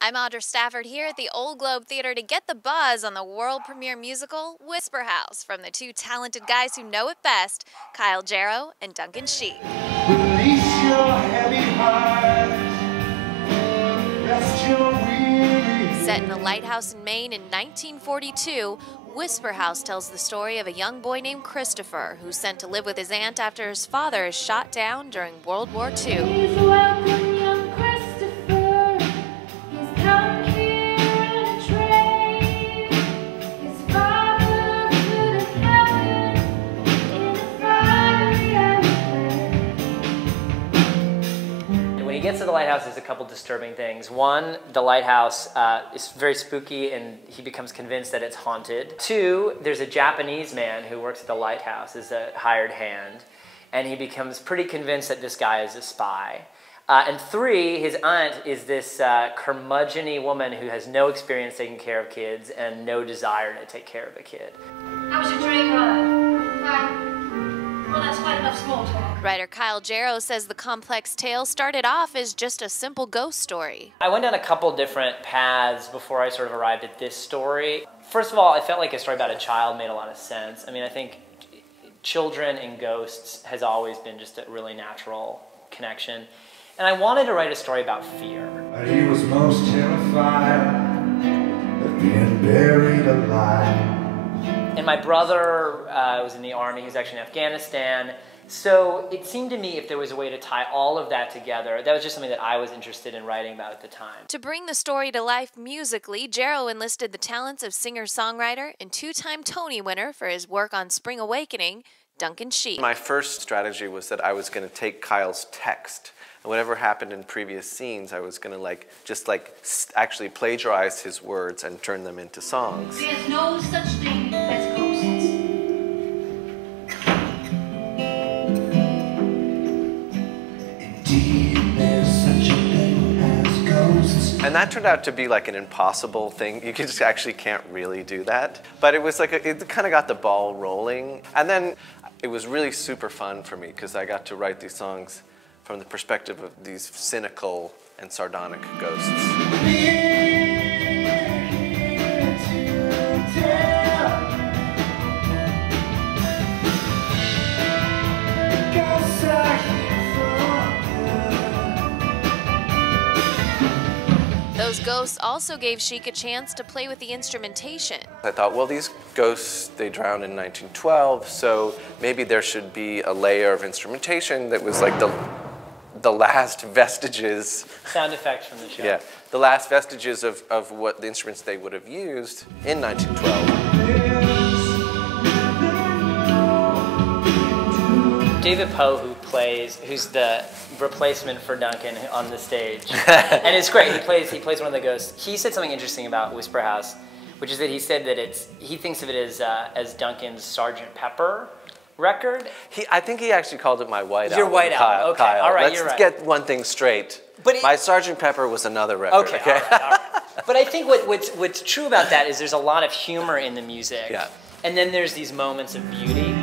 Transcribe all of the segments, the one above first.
I'm Audra Stafford here at the Old Globe Theater to get the buzz on the world premiere musical, Whisper House, from the two talented guys who know it best, Jarrow and Duncan Sheik. Release your heavy heart, rest your weary. Set in a lighthouse in Maine in 1942, Whisper House tells the story of a young boy named Christopher who's sent to live with his aunt after his father is shot down during World War II. When he gets to the lighthouse, there's a couple disturbing things. One, the lighthouse is very spooky and he becomes convinced that it's haunted. Two, there's a Japanese man who works at the lighthouse as a hired hand, and he becomes pretty convinced that this guy is a spy. And three, his aunt is this curmudgeon-y woman who has no experience taking care of kids and no desire to take care of a kid. How was your dream ride? Well, that's quite enough small talk. Writer Jarrow says the complex tale started off as just a simple ghost story. I went down a couple different paths before I sort of arrived at this story. First of all, I felt like a story about a child made a lot of sense. I mean, I think children and ghosts has always been just a really natural connection. And I wanted to write a story about fear. He was most terrified of being buried alive. And my brother was in the army. He was actually in Afghanistan. So it seemed to me if there was a way to tie all of that together, that was just something that I was interested in writing about at the time. To bring the story to life musically, Jarrow enlisted the talents of singer-songwriter and two-time Tony winner for his work on Spring Awakening, Duncan Sheik. My first strategy was that I was going to take Kyle's text, and whatever happened in previous scenes, I was going to actually plagiarize his words and turn them into songs. There's no such thing as ghosts. Indeed, there's such a thing as ghosts. And that turned out to be like an impossible thing. You just actually can't really do that. But it was like, it kind of got the ball rolling. And then it was really super fun for me because I got to write these songs from the perspective of these cynical and sardonic ghosts. Those ghosts also gave Sheik a chance to play with the instrumentation. I thought, well, these ghosts, they drowned in 1912, so maybe there should be a layer of instrumentation that was like the last vestiges. Sound effects from the show. Yeah, the last vestiges of what the instruments they would have used in 1912. David Poe, who's the replacement for Duncan on the stage, and it's great. He plays one of the ghosts. He said something interesting about Whisper House, which is that he said that he thinks of it as Duncan's Sgt. Pepper record. I think he actually called it my White Album. Your White Album, okay. Kyle. All right, Let's get one thing straight. My Sgt. Pepper was another record. Okay. All right. But I think what's true about that is there's a lot of humor in the music. Yeah. And then there's these moments of beauty.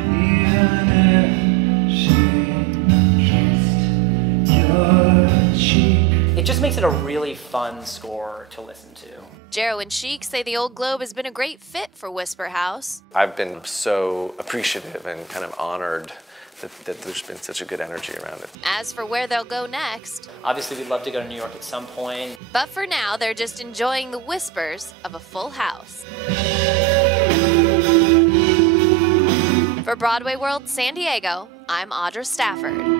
It just makes it a really fun score to listen to. Jarrow and Sheik say the Old Globe has been a great fit for Whisper House. I've been so appreciative and kind of honored that there's been such a good energy around it. As for where they'll go next, obviously we'd love to go to New York at some point. But for now, they're just enjoying the whispers of a full house. For Broadway World San Diego, I'm Audra Stafford.